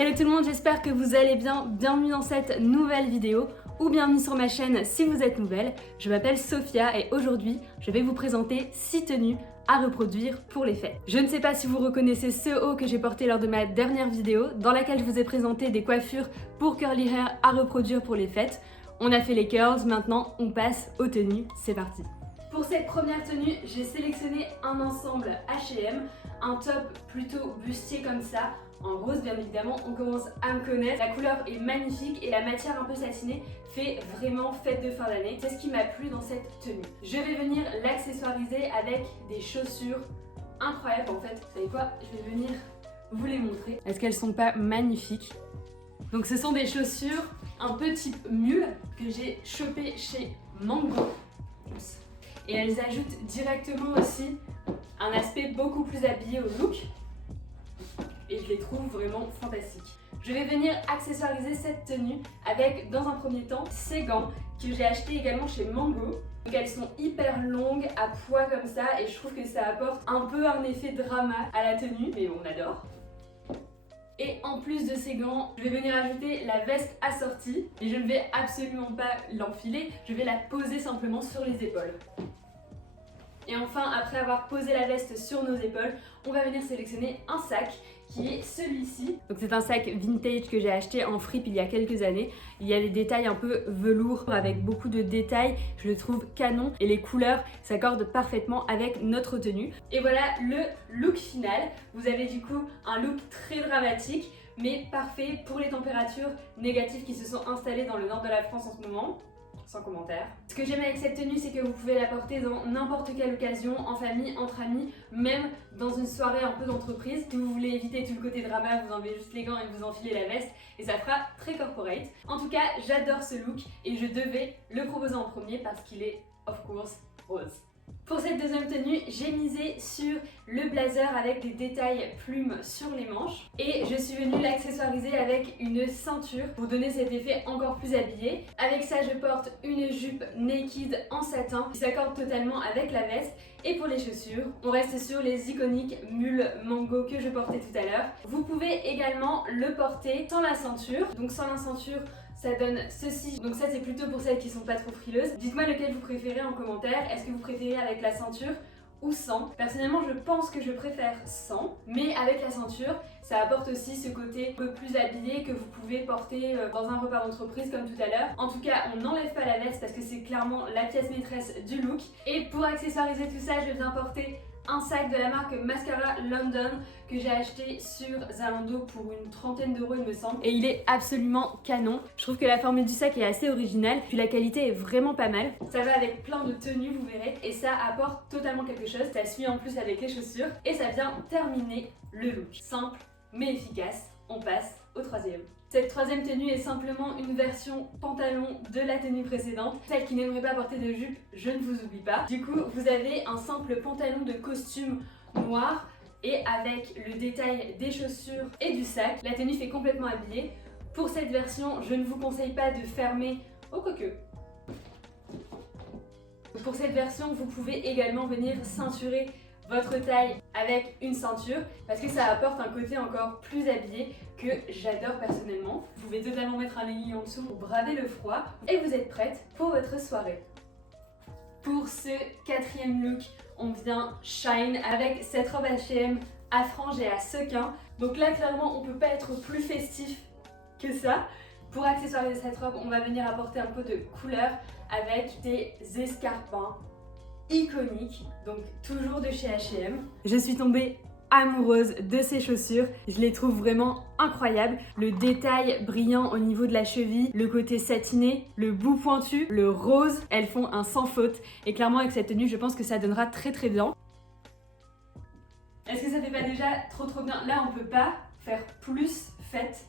Hello tout le monde, j'espère que vous allez bien. Bienvenue dans cette nouvelle vidéo ou bienvenue sur ma chaîne si vous êtes nouvelle. Je m'appelle Sophia et aujourd'hui, je vais vous présenter 6 tenues à reproduire pour les fêtes. Je ne sais pas si vous reconnaissez ce haut que j'ai porté lors de ma dernière vidéo dans laquelle je vous ai présenté des coiffures pour curly hair à reproduire pour les fêtes. On a fait les curls, maintenant on passe aux tenues, c'est parti. Pour cette première tenue, j'ai sélectionné un ensemble H&M, un top plutôt bustier comme ça, en rose bien évidemment, on commence à me connaître. La couleur est magnifique et la matière un peu satinée fait vraiment fête de fin d'année. C'est ce qui m'a plu dans cette tenue. Je vais venir l'accessoiriser avec des chaussures incroyables en fait. Vous savez quoi? Je vais venir vous les montrer. Est-ce qu'elles sont pas magnifiques? Donc ce sont des chaussures un peu type mule que j'ai chopées chez Mango. Et elles ajoutent directement aussi un aspect beaucoup plus habillé au look. Et je les trouve vraiment fantastiques. Je vais venir accessoiriser cette tenue avec, dans un premier temps, ces gants que j'ai achetés également chez Mango. Donc elles sont hyper longues, à poids comme ça, et je trouve que ça apporte un peu un effet drama à la tenue, mais on adore. Et en plus de ces gants, je vais venir ajouter la veste assortie. Et je ne vais absolument pas l'enfiler, je vais la poser simplement sur les épaules. Et enfin, après avoir posé la veste sur nos épaules, on va venir sélectionner un sac qui est celui-ci. Donc c'est un sac vintage que j'ai acheté en fripe il y a quelques années. Il y a des détails un peu velours avec beaucoup de détails, je le trouve canon et les couleurs s'accordent parfaitement avec notre tenue. Et voilà le look final. Vous avez du coup un look très dramatique mais parfait pour les températures négatives qui se sont installées dans le nord de la France en ce moment. Sans commentaire. Ce que j'aime avec cette tenue, c'est que vous pouvez la porter dans n'importe quelle occasion, en famille, entre amis, même dans une soirée un peu d'entreprise. Si vous voulez éviter tout le côté drama, vous enlevez juste les gants et vous enfilez la veste et ça fera très corporate. En tout cas, j'adore ce look et je devais le proposer en premier parce qu'il est, of course, rose. Pour cette deuxième tenue, j'ai misé sur le blazer avec des détails plumes sur les manches et je suis venue l'accessoiriser avec une ceinture pour donner cet effet encore plus habillé. Avec ça, je porte une jupe naked en satin qui s'accorde totalement avec la veste. Et pour les chaussures, on reste sur les iconiques mules Mango que je portais tout à l'heure. Vous pouvez également le porter sans la ceinture, donc sans la ceinture, ça donne ceci. Donc ça c'est plutôt pour celles qui sont pas trop frileuses. Dites-moi lequel vous préférez en commentaire. Est-ce que vous préférez avec la ceinture ou sans? Personnellement je pense que je préfère sans, mais avec la ceinture ça apporte aussi ce côté un peu plus habillé que vous pouvez porter dans un repas d'entreprise comme tout à l'heure. En tout cas on n'enlève pas la veste parce que c'est clairement la pièce maîtresse du look. Et pour accessoiriser tout ça, je viens porter un sac de la marque Mascara London que j'ai acheté sur Zalando pour une trentaine d'euros il me semble et il est absolument canon. Je trouve que la formule du sac est assez originale puis la qualité est vraiment pas mal. Ça va avec plein de tenues vous verrez et ça apporte totalement quelque chose. Ça suit en plus avec les chaussures et ça vient terminer le look. Simple mais efficace. On passe au troisième. Cette troisième tenue est simplement une version pantalon de la tenue précédente. Celle qui n'aimerait pas porter de jupe, je ne vous oublie pas. Du coup, vous avez un simple pantalon de costume noir et avec le détail des chaussures et du sac. La tenue fait complètement habillée. Pour cette version, je ne vous conseille pas de fermer... Oh, quoique. Pour cette version, vous pouvez également venir ceinturer votre taille avec une ceinture parce que ça apporte un côté encore plus habillé que j'adore personnellement. Vous pouvez totalement mettre un legging en dessous pour braver le froid et vous êtes prête pour votre soirée. Pour ce quatrième look, on vient shine avec cette robe H&M à franges et à sequins. Donc là clairement on peut pas être plus festif que ça. Pour accessoiriser cette robe, on va venir apporter un peu de couleur avec des escarpins iconique, donc toujours de chez H&M. Je suis tombée amoureuse de ces chaussures, je les trouve vraiment incroyables. Le détail brillant au niveau de la cheville, le côté satiné, le bout pointu, le rose, elles font un sans faute et clairement avec cette tenue je pense que ça donnera très très bien. Est-ce que ça fait pas déjà trop bien? Là on peut pas faire plus fête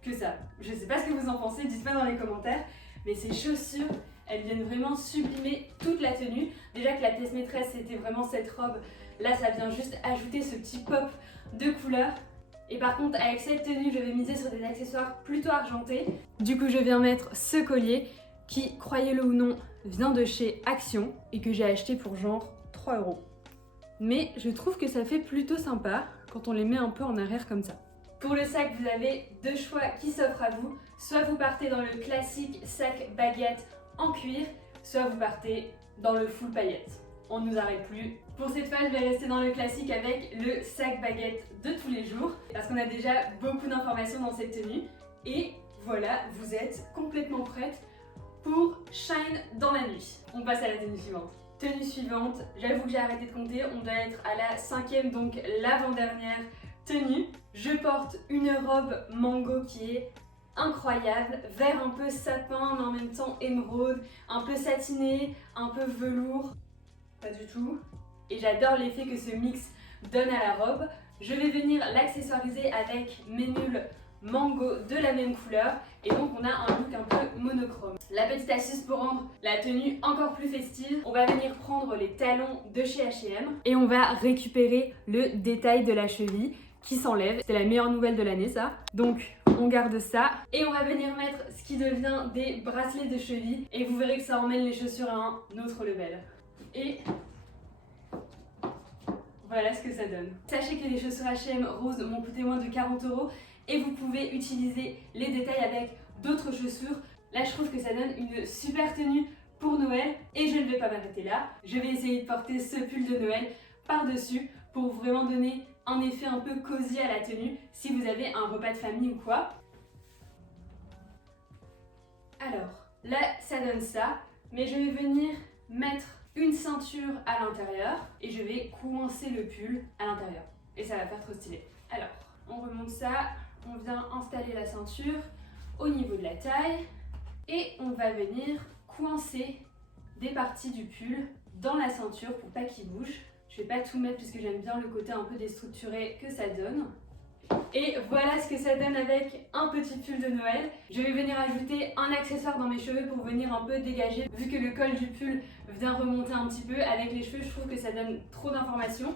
que ça. Je sais pas ce que vous en pensez, dites-moi dans les commentaires, mais ces chaussures elles viennent vraiment sublimer toute la tenue. Déjà que la pièce maîtresse c'était vraiment cette robe, là ça vient juste ajouter ce petit pop de couleur. Et par contre avec cette tenue je vais miser sur des accessoires plutôt argentés. Du coup je viens mettre ce collier qui, croyez-le ou non, vient de chez Action et que j'ai acheté pour genre 3 €. Mais je trouve que ça fait plutôt sympa quand on les met un peu en arrière comme ça. Pour le sac, vous avez deux choix qui s'offrent à vous. Soit vous partez dans le classique sac baguette en cuir, soit vous partez dans le full paillettes. On ne nous arrête plus. Pour cette fois, je vais rester dans le classique avec le sac baguette de tous les jours parce qu'on a déjà beaucoup d'informations dans cette tenue. Et voilà, vous êtes complètement prête pour shine dans la nuit. On passe à la tenue suivante. Tenue suivante, j'avoue que j'ai arrêté de compter, on doit être à la 5e, donc l'avant-dernière tenue. Je porte une robe mango qui est incroyable, vert un peu sapin mais en même temps émeraude, un peu satiné, un peu velours, pas du tout. Et j'adore l'effet que ce mix donne à la robe. Je vais venir l'accessoiriser avec mes mulles mango de la même couleur et donc on a un look un peu monochrome. La petite astuce pour rendre la tenue encore plus festive, on va venir prendre les talons de chez H&M et on va récupérer le détail de la cheville qui s'enlève. C'est la meilleure nouvelle de l'année ça. Donc on garde ça et on va venir mettre ce qui devient des bracelets de cheville et vous verrez que ça emmène les chaussures à un autre level. Et voilà ce que ça donne. Sachez que les chaussures H&M roses m'ont coûté moins de 40 € et vous pouvez utiliser les détails avec d'autres chaussures. Là je trouve que ça donne une super tenue pour Noël et je ne vais pas m'arrêter là. Je vais essayer de porter ce pull de Noël par-dessus pour vraiment donner un effet un peu cosy à la tenue si vous avez un repas de famille ou quoi. Alors là ça donne ça, mais je vais venir mettre une ceinture à l'intérieur et je vais coincer le pull à l'intérieur et ça va faire trop stylé. Alors on remonte ça, on vient installer la ceinture au niveau de la taille et on va venir coincer des parties du pull dans la ceinture pour pas qu'il bouge. Je vais pas tout mettre puisque j'aime bien le côté un peu déstructuré que ça donne. Et voilà ce que ça donne avec un petit pull de Noël. Je vais venir ajouter un accessoire dans mes cheveux pour venir un peu dégager. Vu que le col du pull vient remonter un petit peu, avec les cheveux je trouve que ça donne trop d'informations.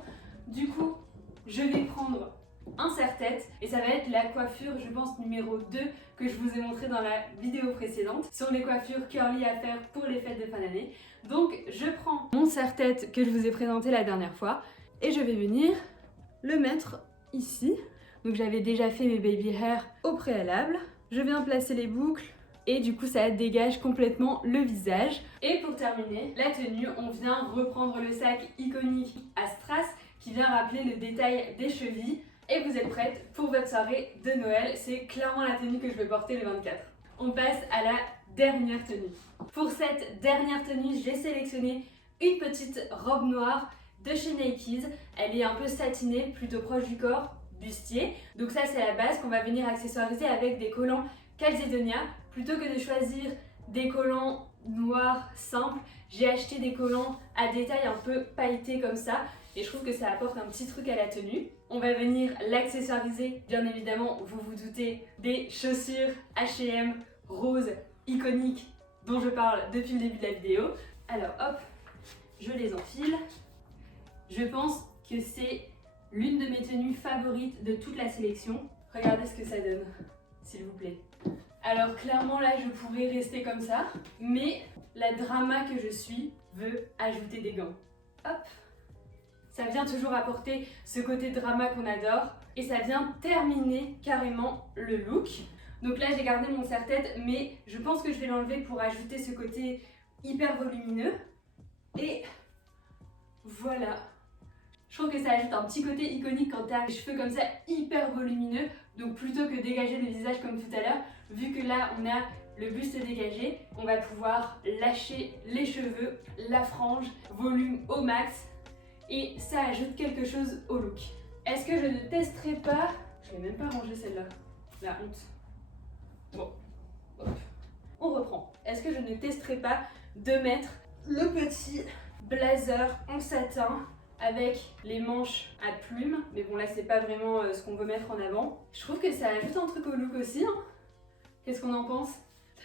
Du coup, je vais prendre un serre-tête et ça va être la coiffure, je pense, numéro 2 que je vous ai montré dans la vidéo précédente sur les coiffures curly à faire pour les fêtes de fin d'année. Donc je prends mon serre-tête que je vous ai présenté la dernière fois et je vais venir le mettre ici. Donc j'avais déjà fait mes baby hair au préalable. Je viens placer les boucles et du coup ça dégage complètement le visage. Et pour terminer la tenue, on vient reprendre le sac iconique à strass qui vient rappeler le détail des chevilles. Et vous êtes prête pour votre soirée de Noël. C'est clairement la tenue que je vais porter le 24. On passe à la dernière tenue. Pour cette dernière tenue, j'ai sélectionné une petite robe noire de chez Nike's. Elle est un peu satinée, plutôt proche du corps, bustier. Donc ça c'est la base qu'on va venir accessoiriser avec des collants Calzedonia. Plutôt que de choisir des collants noirs simples, j'ai acheté des collants à détail un peu pailletés comme ça. Et je trouve que ça apporte un petit truc à la tenue. On va venir l'accessoiriser, bien évidemment, vous vous doutez, des chaussures H&M roses iconiques dont je parle depuis le début de la vidéo. Alors hop, je les enfile. Je pense que c'est l'une de mes tenues favorites de toute la sélection. Regardez ce que ça donne, s'il vous plaît. Alors clairement là je pourrais rester comme ça, mais la drama que je suis veut ajouter des gants. Hop. Ça vient toujours apporter ce côté drama qu'on adore et ça vient terminer carrément le look. Donc là j'ai gardé mon serre-tête mais je pense que je vais l'enlever pour ajouter ce côté hyper volumineux. Et voilà. Je trouve que ça ajoute un petit côté iconique quand tu as les cheveux comme ça hyper volumineux. Donc plutôt que dégager le visage comme tout à l'heure, vu que là on a le buste dégagé, on va pouvoir lâcher les cheveux, la frange, volume au max. Et ça ajoute quelque chose au look. Est-ce que je ne testerai pas... Je n'ai même pas rangé celle-là. La honte. Bon, hop. On reprend. Est-ce que je ne testerai pas de mettre le petit blazer en satin avec les manches à plumes? Mais bon là c'est pas vraiment ce qu'on veut mettre en avant. Je trouve que ça ajoute un truc au look aussi. Hein. Qu'est-ce qu'on en pense?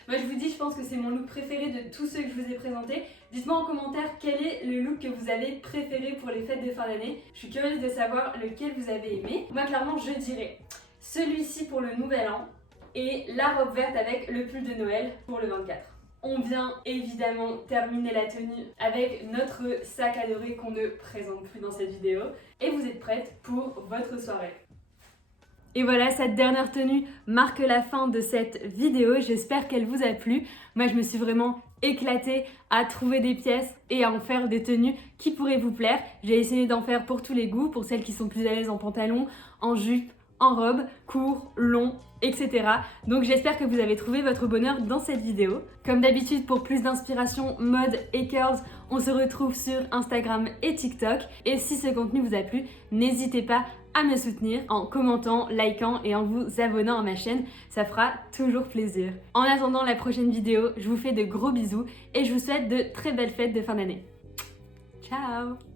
Moi je vous dis, je pense que c'est mon look préféré de tous ceux que je vous ai présentés. Dites-moi en commentaire quel est le look que vous avez préféré pour les fêtes de fin d'année. Je suis curieuse de savoir lequel vous avez aimé. Moi clairement je dirais celui-ci pour le nouvel an et la robe verte avec le pull de Noël pour le 24. On vient évidemment terminer la tenue avec notre sac adoré qu'on ne présente plus dans cette vidéo. Et vous êtes prêtes pour votre soirée. Et voilà, cette dernière tenue marque la fin de cette vidéo. J'espère qu'elle vous a plu. Moi, je me suis vraiment éclatée à trouver des pièces et à en faire des tenues qui pourraient vous plaire. J'ai essayé d'en faire pour tous les goûts, pour celles qui sont plus à l'aise en pantalon, en jupe, en robe, court, long, etc. Donc j'espère que vous avez trouvé votre bonheur dans cette vidéo. Comme d'habitude, pour plus d'inspiration mode et curls, on se retrouve sur Instagram et TikTok. Et si ce contenu vous a plu, n'hésitez pas à me soutenir en commentant, likant et en vous abonnant à ma chaîne, ça fera toujours plaisir. En attendant la prochaine vidéo, je vous fais de gros bisous et je vous souhaite de très belles fêtes de fin d'année. Ciao!